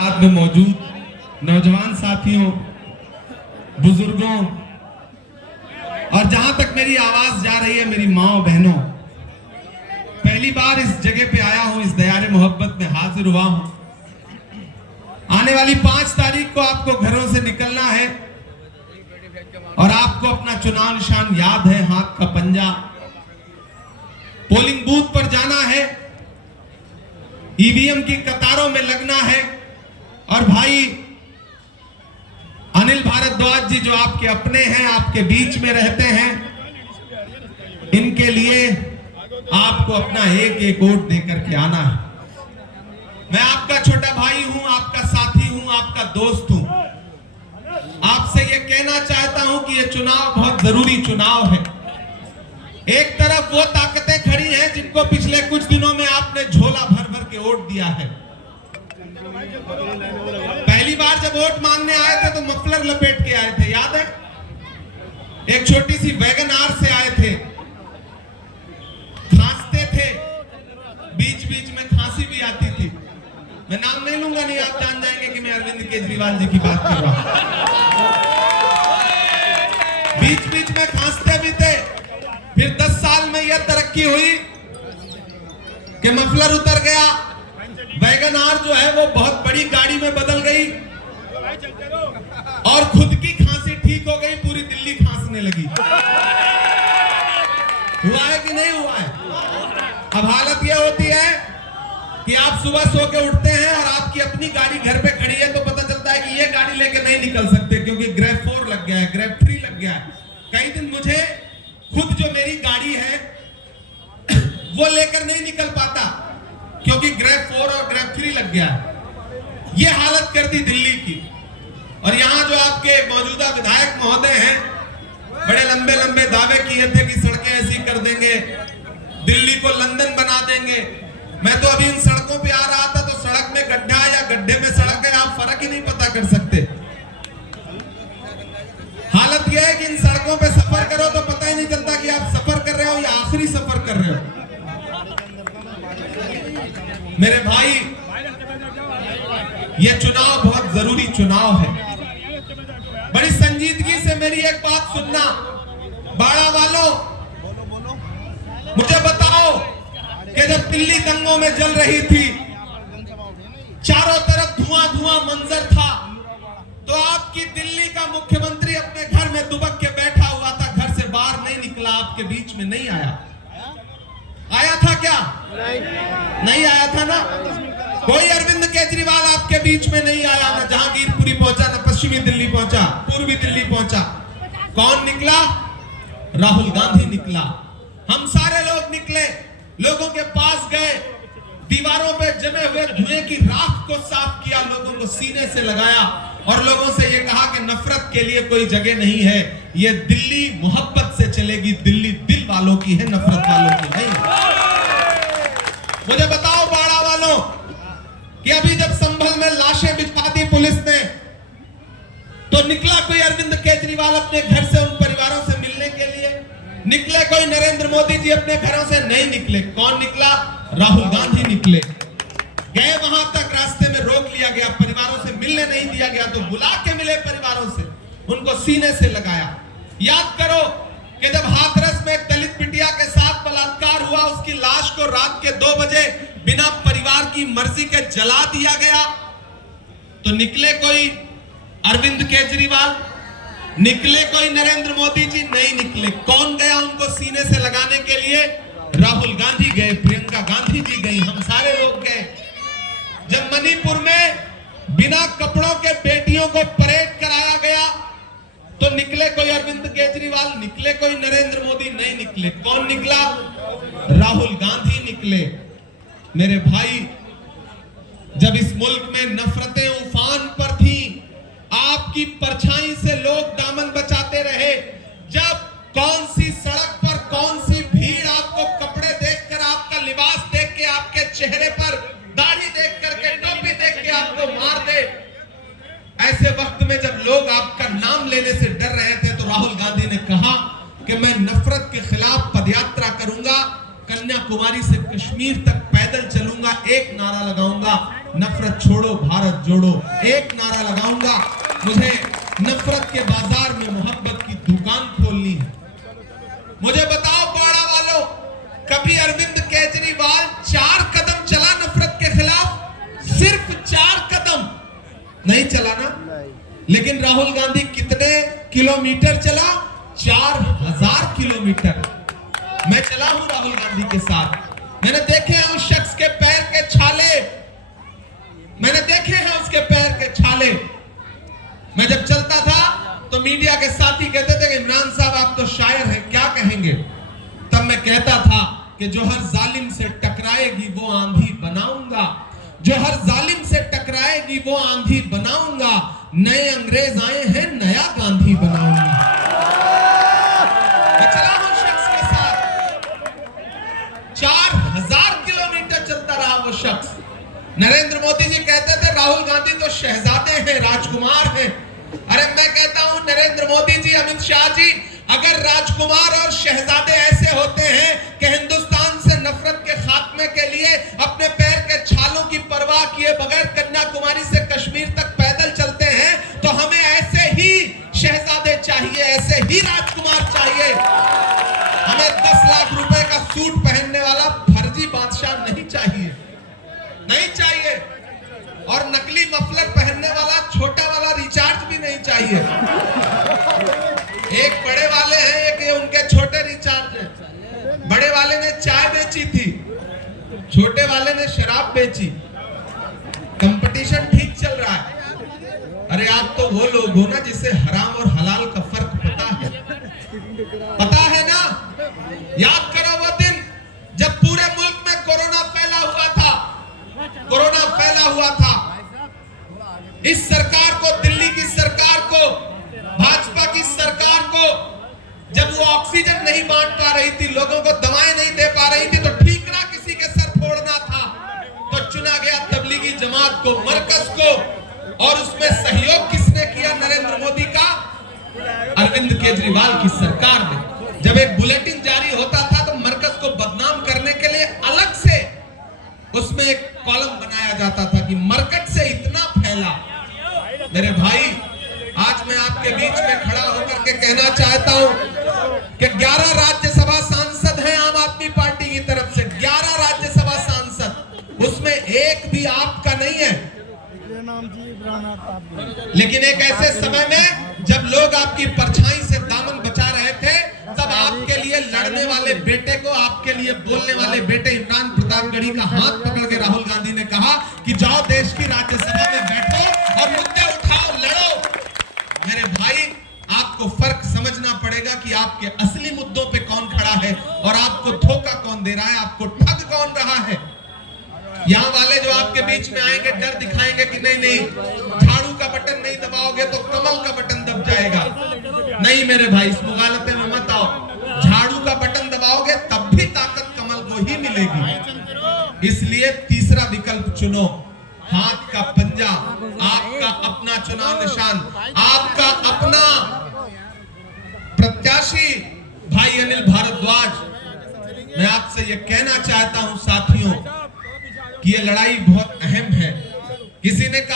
साथ में मौजूद नौजवान साथियों, बुजुर्गों और जहां तक मेरी आवाज जा रही है मेरी माओ बहनों, पहली बार इस जगह पे आया हूं, इस दयारे मोहब्बत में हाजिर हुआ हूं। आने वाली 5 तारीख को आपको घरों से निकलना है और आपको अपना चुनाव निशान याद है, हाथ का पंजा। पोलिंग बूथ पर जाना है, ईवीएम की कतारों में लगना है और भाई अनिल भारद्वाज जी जो आपके अपने हैं, आपके बीच में रहते हैं, इनके लिए आपको अपना एक एक वोट देकर के आना है। मैं आपका छोटा भाई हूं, आपका साथी हूं, आपका दोस्त हूं। आपसे ये कहना चाहता हूं कि ये चुनाव बहुत जरूरी चुनाव है। एक तरफ वो ताकतें खड़ी हैं जिनको पिछले कुछ दिनों में आपने झोला भर भर के वोट दिया है। पहली बार जब वोट मांगने आए थे तो मफलर लपेट के आए थे, याद है? एक छोटी सी वैगन आर से आए थे, खांसते थे, बीच बीच में खांसी भी आती थी। मैं नाम नहीं लूंगा, नहीं आप जान जाएंगे कि मैं अरविंद केजरीवाल जी की बात कर रहा हूं। बीच बीच में खांसते भी थे। फिर 10 साल में यह तरक्की हुई कि मफलर उतर गया, वैगन आर जो है वो बहुत बड़ी गाड़ी में बदल गई और खुद की खांसी ठीक हो गई, पूरी दिल्ली खांसने लगी। हुआ है कि नहीं हुआ है? अब हालत यह होती है कि आप सुबह सो के उठते हैं और आपकी अपनी गाड़ी घर पे खड़ी है तो पता चलता है कि ये गाड़ी लेके नहीं निकल सकते क्योंकि ग्रेव 4 लग गया है, ग्रेव 3 लग गया है। कई दिन मुझे खुद जो मेरी गाड़ी है वो लेकर नहीं निकल पाता क्योंकि ग्रेव 4 और ग्रेव 3 लग गया है। ये हालत कर दी दिल्ली की। और यहां जो आपके मौजूदा विधायक महोदय हैं, बड़े लंबे लंबे दावे किए थे कि सड़कें ऐसी कर देंगे, दिल्ली को लंदन बना देंगे। मैं तो अभी इन सड़कों पे आ रहा था तो सड़क में गड्ढा या गड्ढे में सड़क है, आप फर्क ही नहीं पता कर सकते। हालत यह है कि इन सड़कों पे सफर करो तो पता ही नहीं चलता कि आप सफर कर रहे हो या आखिरी सफर कर रहे हो। मेरे भाई, यह चुनाव बहुत जरूरी चुनाव है। बड़ी संजीदगी से मेरी एक बात सुनना, बाड़ा वालों, मुझे बताओ कि जब दिल्ली दंगों में जल रही थी, चारों तरफ धुआं धुआं मंजर था, तो आपकी दिल्ली का मुख्यमंत्री अपने घर में दुबक के बैठा हुआ था, घर से बाहर नहीं निकला, आपके बीच में नहीं आया। आया था क्या? नहीं आया था ना। कोई अरविंद केजरीवाल आपके बीच में नहीं आया, ना जहांगीरपुरी पहुंचा, ना पश्चिमी दिल्ली पहुंचा, पूर्वी दिल्ली पहुंचा। कौन निकला? राहुल गांधी निकला। हम सारे लोग निकले, लोगों के पास गए, दीवारों पे जमे हुए धुएं की राख को साफ किया, लोगों को सीने से लगाया और लोगों से ये कहा कि नफरत के लिए कोई जगह नहीं है, ये दिल्ली मोहब्बत से चलेगी, दिल्ली दिल वालों की है, नफरत वालों की नहीं। मुझे बताओ बाड़ा वालों कि अभी जब संभल में लाशें बिछा दी पुलिस ने तो निकला कोई अरविंद केजरीवाल अपने घर से उन परिवारों से मिलने के लिए? निकले कोई नरेंद्र मोदी जी अपने घरों से? नहीं निकले। कौन निकला? राहुल गांधी निकले। गए वहां तक, रास्ते में रोक लिया गया, परिवारों से मिलने नहीं दिया गया तो बुला के मिले परिवारों से, उनको सीने से लगाया। याद करो कि जब हाथरस में एक दलित बिटिया के साथ बलात्कार हुआ, उसकी लाश को रात के 2 बजे बिना परिवार की मर्जी के जला दिया गया, तो निकले कोई अरविंद केजरीवाल? निकले कोई नरेंद्र मोदी जी? नहीं निकले। कौन गया उनको सीने से लगाने के लिए? राहुल गांधी गए, प्रियंका गांधी जी गई, हम सारे लोग गए। जब मणिपुर में बिना कपड़ों के बेटियों को परेड कराया गया तो निकले कोई अरविंद केजरीवाल? निकले कोई नरेंद्र मोदी? नहीं निकले। कौन निकला? राहुल गांधी निकले। मेरे भाई, जब इस मुल्क में नफरतें उफान पर थी, आपकी परछाई से लोग दामन बचाते रहे। जब कौन सी सड़क पर कौन सी भीड़ आपको कपड़े देखकर, आपका लिबास देख के, आपके चेहरे पर दाढ़ी देख करके, टोपी देख के आपको मार दे, ऐसे वक्त में जब लोग आपका नाम लेने से डर रहे थे तो राहुल गांधी ने कहा कि मैं नफरत के खिलाफ पदयात्रा करूंगा, कन्याकुमारी से कश्मीर तक पैदल चलूंगा, एक नारा लगाऊंगा, नफरत छोड़ो भारत जोड़ो एक नारा लगाऊंगा। मुझे नफरत के बाजार में मोहब्बत की दुकान खोलनी है। मुझे बताओ बाड़ा वालों, कभी अरविंद केजरीवाल 4 कदम चला नफरत के खिलाफ? सिर्फ 4 कदम नहीं चला ना। लेकिन राहुल गांधी कितने किलोमीटर चला? 4000 किलोमीटर। मैं चला हूं राहुल गांधी के साथ। मैंने देखे हैं उस शख्स के पैर के छाले, मैंने देखे हैं उसके पैर के छाले। मैं जब चलता था तो मीडिया के साथी कहते थे कि इमरान साहब आप तो शायर हैं, क्या कहेंगे? तब मैं कहता था कि जो हर जालिम से टकराएगी वो आंधी बनाऊंगा, जो हर जालिम से टकराएगी वो आंधी बनाऊंगा। नए अंग्रेज आए हैं, नया गांधी बनाऊंगा। मैं चला हूं शख्स के साथ, 4000 किलोमीटर चलता रहा वो शख्स। नरेंद्र मोदी जी कहते थे राहुल गांधी तो शहजादे हैं, राजकुमार हैं। अरे मैं कहता हूं नरेंद्र मोदी जी, अमित शाह जी, अगर राजकुमार और शहजादे ऐसे होते हैं कि हिंदुस्तान से नफरत के खात्मे के लिए अपने पैर के छालों की परवाह किए बगैर कन्याकुमारी से कश्मीर तक पैदल चलते हैं, तो हमें ऐसे ही शहजादे चाहिए, ऐसे ही राजकुमार चाहिए। हमें 10 लाख रुपए का सूट पहनने वाला फर्जी बादशाह नहीं चाहिए, नहीं चाहिए। और नकली मफलर पहनने वाला छोटा वाला रिचार्ज भी नहीं चाहिए। एक बड़े वाले हैं, एक ये उनके छोटे रिचार्ज हैं। बड़े वाले ने चाय बेची थी, छोटे वाले ने शराब बेची। कंपटीशन ठीक चल रहा है। अरे आप तो वो लोग हो ना जिसे हराम और हलाल का फर्क पता है ना। याद करो वो दिन जब पूरे मुल्क में कोरोना फैला हुआ था, कोरोना फैला हुआ था। इस सरकार को, दिल्ली की सरकार को, भाजपा की सरकार को, जब वो ऑक्सीजन नहीं बांट पा रही थी, लोगों को दवाएं नहीं दे पा रही थी, तो ठीकरा किसी के सर फोड़ना था तो चुना गया तबलीगी जमात को, मरकज को। और उसमें सहयोग किसने किया? नरेंद्र मोदी का, अरविंद केजरीवाल की सरकार ने। जब एक बुलेटिन जारी होता था तो मरकज को बदनाम करने के लिए अलग से उसमें एक कॉलम बनाया जाता था कि मरकज से इतना फैला। मेरे भाई, आज मैं आपके बीच में खड़ा होकर के कहना चाहता हूं कि 11 राज्यसभा सांसद हैं आम आदमी पार्टी की तरफ से, 11 राज्यसभा सांसद, उसमें एक भी आपका नहीं है। लेकिन एक ऐसे समय में जब लोग आपकी परछाई से दामन बचा रहे थे, तब आपके लिए लड़ने वाले बेटे को, आपके लिए बोलने वाले बेटे इमरान प्रतापगढ़ी का हाथ पकड़ के राहुल गांधी ने कहा कि जाओ देश की राज्यसभा में बैठो और मुद्दे उठाओ, लड़ो। मेरे भाई, आपको फर्क समझना पड़ेगा कि आपके असली मुद्दों पे कौन खड़ा है और आपको धोखा कौन दे रहा है, आपको ठग कौन रहा है। यहाँ वाले जो आपके बीच में आएंगे, डर दिखाएंगे कि नहीं नहीं, झाड़ू का बटन नहीं दबाओगे तो कमल का बटन दब जाएगा। नहीं मेरे भाई, इस मुगालते में मत आओ। झाड़ू का बटन दबाओगे तब भी ताकत कमल को ही मिलेगी। इसलिए तीसरा विकल्प चुनो, हाथ का पंजा, आपका अपना चुनाव निशान, आपका अपना प्रत्याशी भाई अनिल भारद्वाज। मैं आपसे यह कहना चाहता हूं साथियों कि यह लड़ाई बहुत अहम है। किसी ने कहा